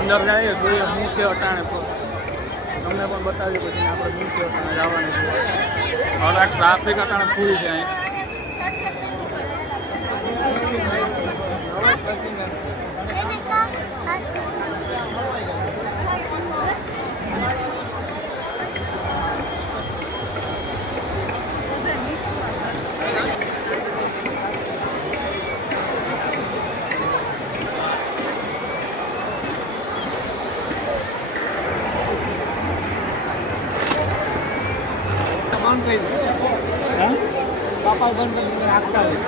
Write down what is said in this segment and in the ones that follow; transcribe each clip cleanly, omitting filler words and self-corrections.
અંદર જઈએ જોઈએ શું છે અટાણે તમને પણ બતાવી પછી આપણે શું છે અટાણે જવાનું છે. હવે ટ્રાફિક અટાણે ફૂલ છે અહીં. પાપા બંધ કરી રાખતા હોય.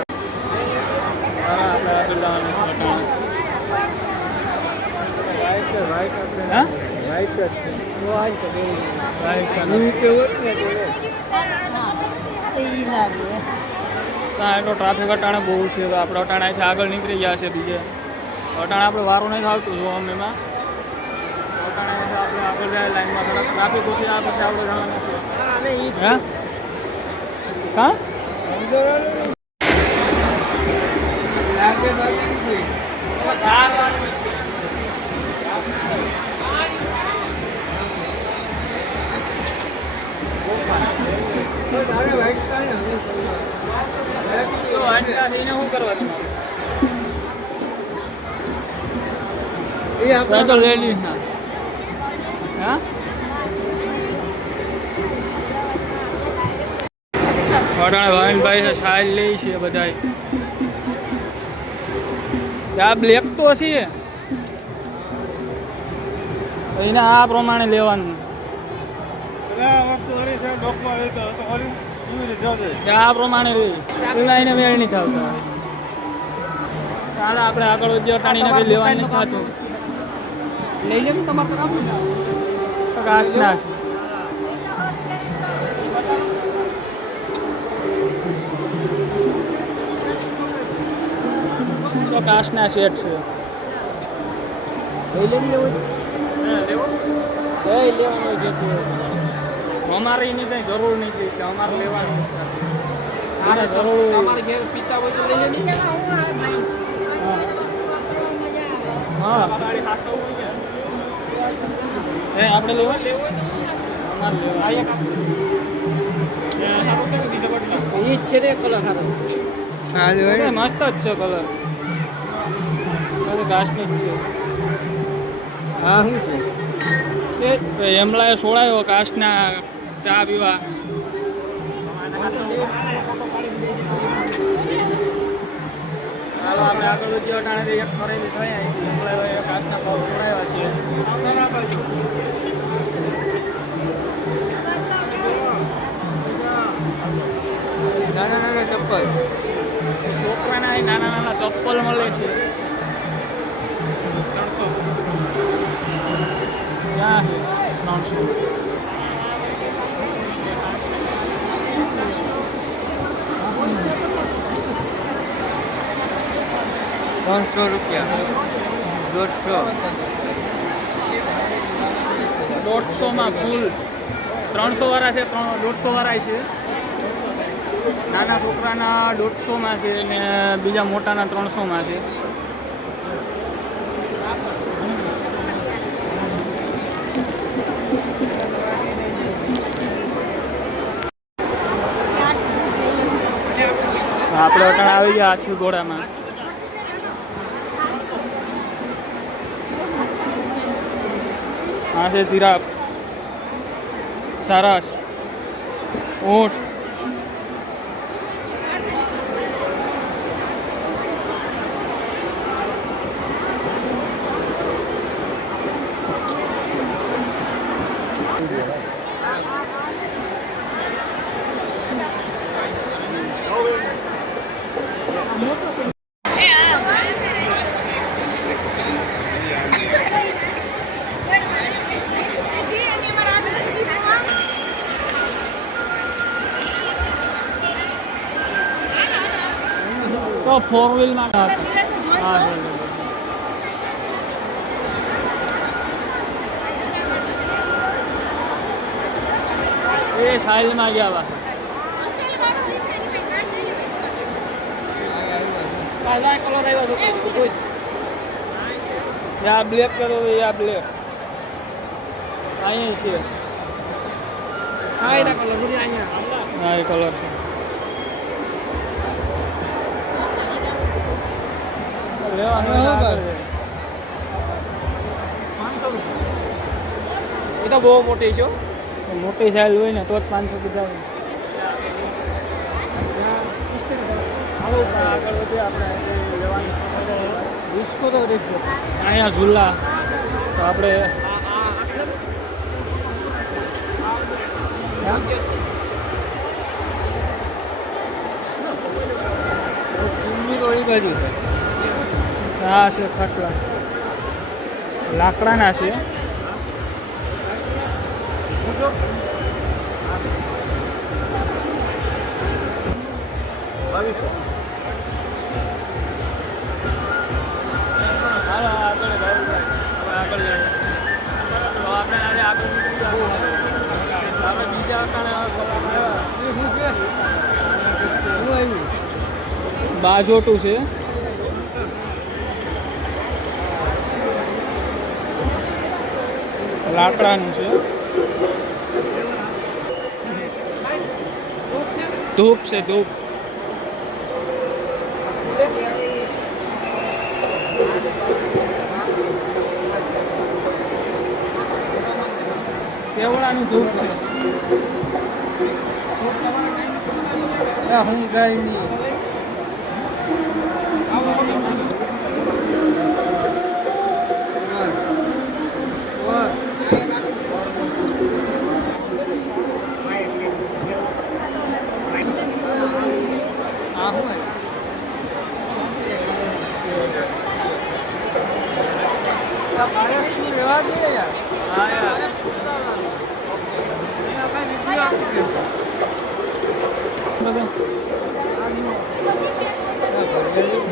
આપણે આગળ જવાનું છે અટાણે. રાઈટ જ છે. એટલો ટ્રાફિક અટાણે બહુ છે. તો આપણે અટાણે અહીંથી આગળ નીકળી ગયા છે બીજે. અટાણે આપણે વારો નહીં આવતું જો અમે એમાં અટાણે આપણે આગળ જાય લાઈનમાં થોડા ટ્રાફિક ઓછી આ પછી આપણે જવાનું છે. હા હા શું કરવા તમારે તો લઈ લઈશ ના. હા ભાઈ છે સાઈલ લે છે બધા. આ બ્લેક તો છે એને આ પ્રમાણે લેવાનું. આ પ્રમાણે એને મેળ નહીં થતા. ચાલો આપણે આગળ વધ્યો ટાણીને કંઈ લેવા નહીં થતું. લઈ લે તમારે કામ કાશના છે. તો કાશના સેટ છે. લઈ લેવાનું અમારે એની કંઈ જરૂર નથી કે અમારે લેવાનું જરૂર. હા આપણે લેવા અમારે લેવા એ જ છે રે કલર સારો. હા મસ્ત જ છે કલર. ઘાસની જ છે. હા શું છે એમલાએ સોળાયો કાચના ચા પીવા. ચાલો આપણે આગળ વધ્યો ટાણે એક ખરીદી થઈ એમલાએ કાચના ભાવ સોળાવ્યા છે. નાના નાના ચપ્પલ છોકરાના નાના નાના ચપ્પલ મળે છે. 300 ક્યાં છે 300 રૂપિયા 150 ફૂલ 300 વાળા છે 150 વાળા છે. નાના છોકરાના 150 છે ને બીજા મોટાના 300 છે. આપણે અટાણે આવી ગયા હાથી ઘોડામાં. આ છે જીરાફ, સારસ, ઊંટ. તો 4 વ્હીલમાં હા એ સાઈલમાં ગયા પાછા. કલર આવ્યો या ब्लैक करो या ब्लैक અહીંયા છે હા એના કલર છે અહીંયા હા એ કલર છે લેવાનું હોય તો આગળ જાય. 500 રૂપિયા એ તો બહુ મોટી છે હો. મોટી સાઈઝ હોય ને તો જ 500 કીધા હોય. હાલો આગળ વધીએ આપણે લેવાની ડિસ્કો તો દેખજો અહીંયા ઝૂલા તો આપણે હા છે ખાટલા લાકડાના છે બાજોટું છે લાકડાનું છે ધૂપ છે ધૂપ કેવડાનું ધૂપ છે હું ગઈ નહીં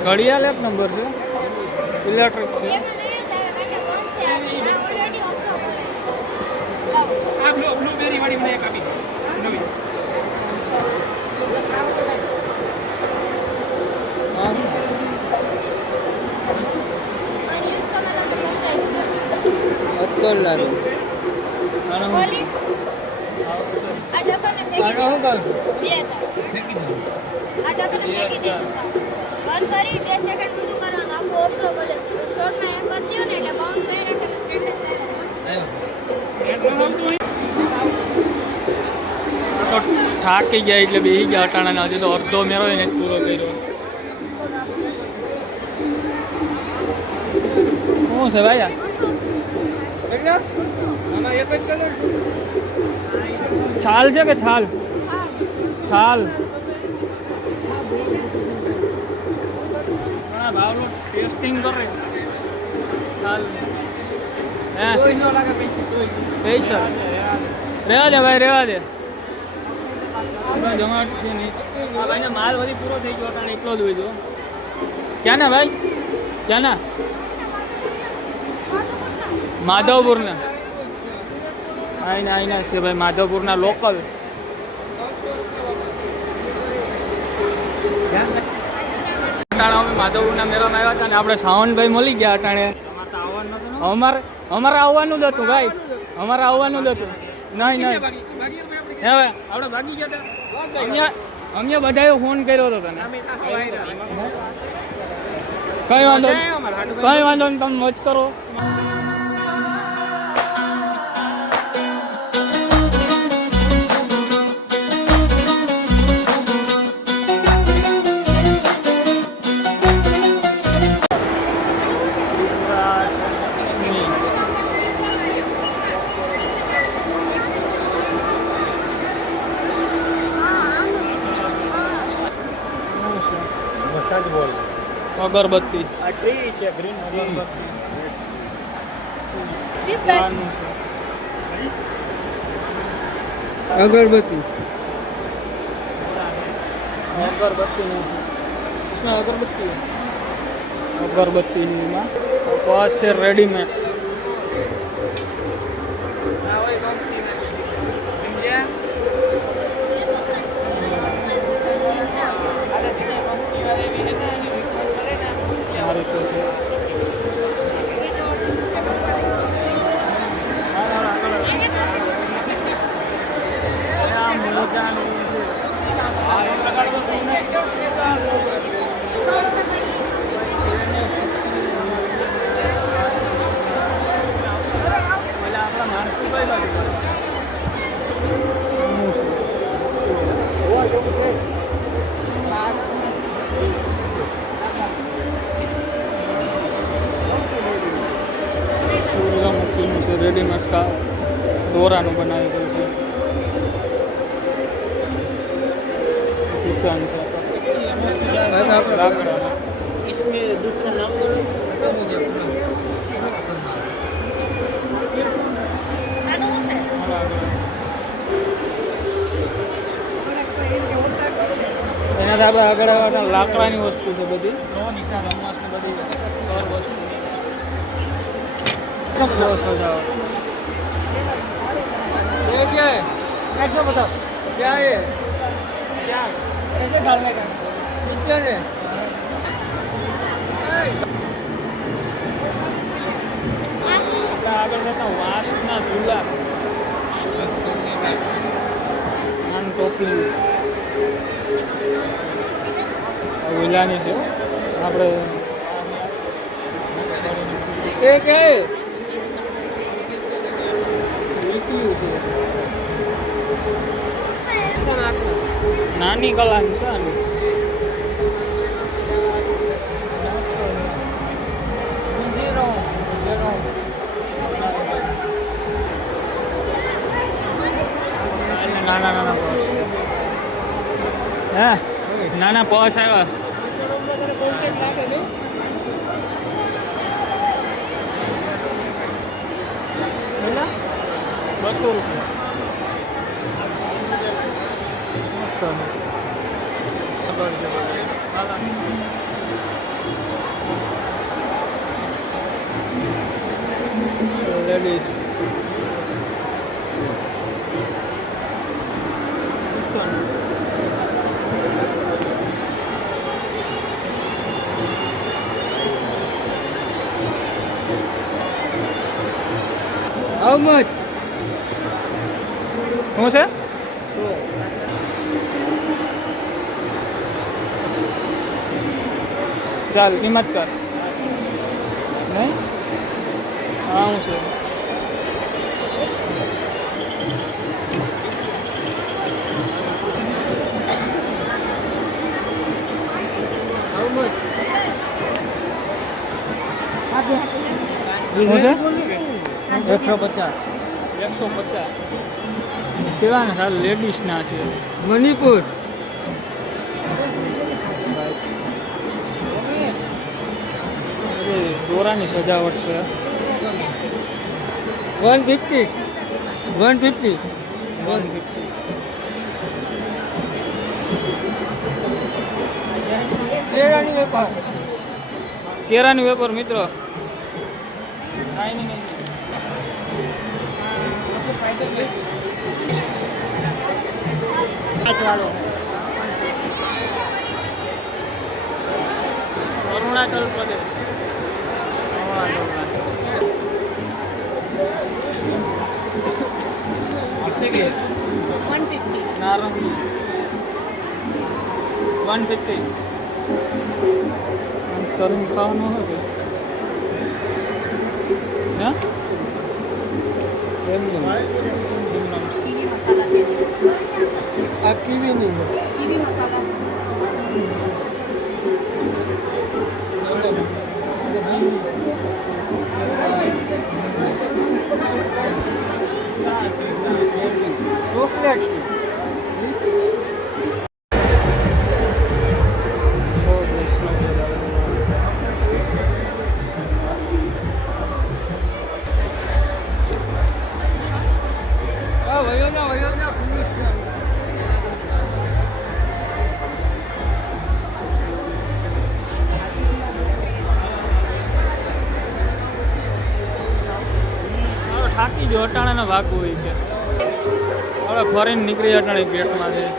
ઘડિયાળ એક નંબર છે ઇલેક્ટ્રિક છે આ બ્લુબેરી વાળી મને એક આપી દો નવી બંધ કરી 2 સેકન્ડ ઊંધું કરવાનું આખું ઓફલો કરે છે શોર્ટમાં એક કરી દો ને એટલે બાઉન્સ થઈ રહે કે ફ્રેન્ડનેસ તો થાકી ગયા એટલે બેસી ગયા અટાણા હજી તો અડધો મેળો એને જ પૂરો કર્યો શું છે ભાઈ છાલ છે કે છાલ છાલ ભાવનો ટેસ્ટિંગ કરે છાલ હે પૈસા રહેવા દે ભાઈ રહેવા દે જમાટ છે નહીં આ ભાઈને માલ બધી પૂરો થઈ ગયો કારણ એટલો જ હોય તો ક્યાં ના ભાઈ ક્યાં ના માધવપુરના આઈના છે ભાઈ માધવપુરના લોકલ અમે માધવપુરના મેળામાં આવ્યા હતા ને આપણે સાવનભાઈ મળી ગયા અટાણે અમારે આવવાનું જ હતું ભાઈ અમારે આવવાનું જ હતું નહીં હે ભાઈ આપણે ભાગી ગયા હતા અમને બધાએ ફોન કર્યો હતો તને કઈ વાંધો નહીં તમે મોજ કરો અગરબત્તી આ ટ્રી છે ગ્રીન अगरबत्ती अगरबत्ती इसमें अगरबत्ती है अगरबत्ती में पास से रेडीमेड મજાનું છે. આ એક લગાડો તો તમને પેલા આપણા માણસો કઈ બાજુ સૂર્યમુખીનું છે, રેડીમેડ દોરાનું બનાવી ગયું છે. કિચન છે લાકડાનું. इसमें दूसरा नाम बोलो खत्म हो जाए पूरा એના આપણે આગળ આવવાના લાકડાની વસ્તુ છે બધી રમવાસની બધી ઘર વસ્તુ સજાવટ. ये क्या है? 150. क्या है? क्या? कैसे डालने का? किचन है. આગળ જતા વાંસના ચૂલા આન ટોપલી વિલાની છે આપણે એક નાની કલાની છે આની. નાના નાના પર્સ હે નાના પર્સ આવ્યા. ₹200. Ladies How much? શું છે? ચાલ કિંમત કર. નહીં હા શું છે? How much? શું છે? 150 150. કેવા ને સારું લેડીઝના છે. મણિપુર દોરાની સજાવટ છે. 150 150 કેળાની વેપાર કેરાની વેપાર મિત્રો. કાંઈ નહીં અરુણાચલ પ્રદેશ. નારંગી 150. તરુણ ખાવાનું હોય કે હે એમનું આ કીવીની ચોકલેટ થાકી જો અટાણાના ભાગ હોય કે હવે ફરીને નીકળી અટાણે ગેટમાંથી.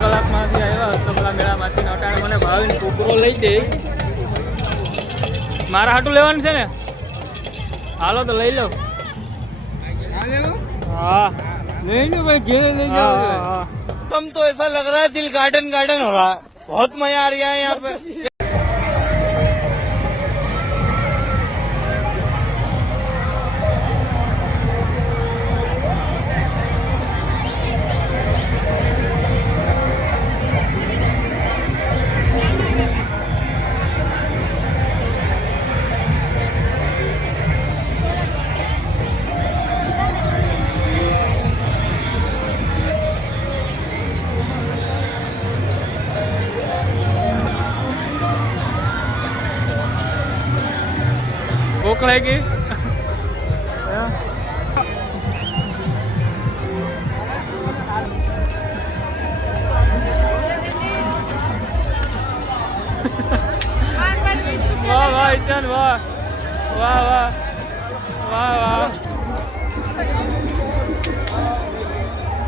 કલાકમાંથી આવ્યા તબલા મેળામાંથી અટાણે મને ભાવીને કુકરો લઈ દે. મારા હાટું લેવાનું છે ને હાલો તો લઈ લો હા લઈ લો ભાઈ, ઘેરે લઈ જાઓ. હા હા तुम तो ऐसा लग रहा है दिल गार्डन गार्डन हो रहा है बहुत मजा आ रहा है यहाँ पे ભૂખ લાગી વાહ વાહ ઈશાન વાહ વાહ વાહ વાહ વાહ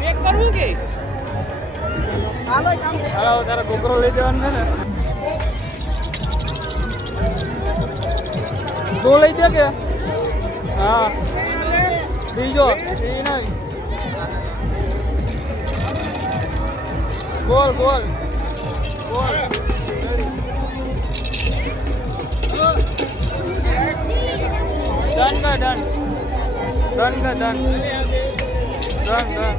પેક કરવું કે હાલો તારા કોકરો લઈ જવાનું છે ને દો લઈ દે કે હા બીજો એ નહીં બોલ બોલ બોલ ડન કા ડન ડન કા ડન ડન ડન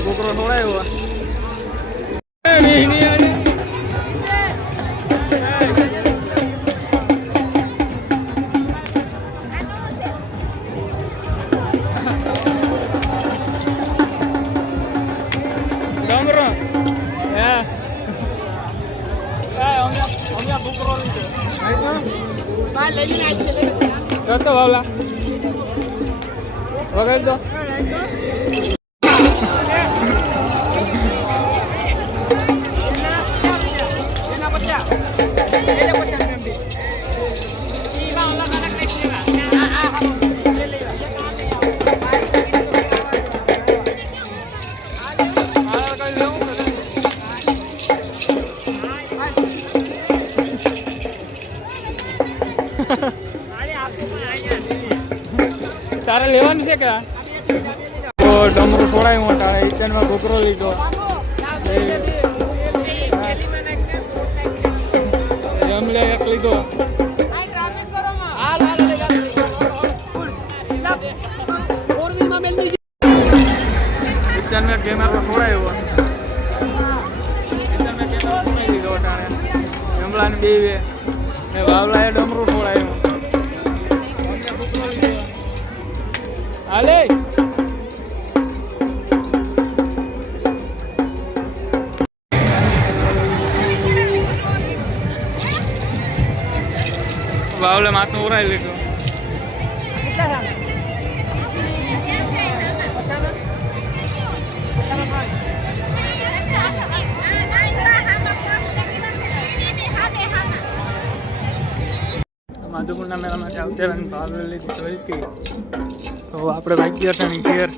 કોકરો થોડાયો ડમરો હે અમે કોકરો લીધો બાર લઈ લઈને આવી છે, લઈ લો. તો વાવલા વગાડ દો તારે લેવાનું છે કે તો ડમરો થોડાય મોટા ઇચનમાં કોકરો લીધો જમલે એક લીધો ઇચનમાં કેમેરો થોડાયો ઇચનમાં કેમેરો થોડાઈ લીધો અટાણે જમલાને બે ને વાવલાએ ડમરો થોડાયો હાલે વાવલે માથું ઉરાઈ લીધું માધુપુરના મેળામાંથી આવતી ભાવ લીધી તો આપણે વાગી હતા ની ઘેર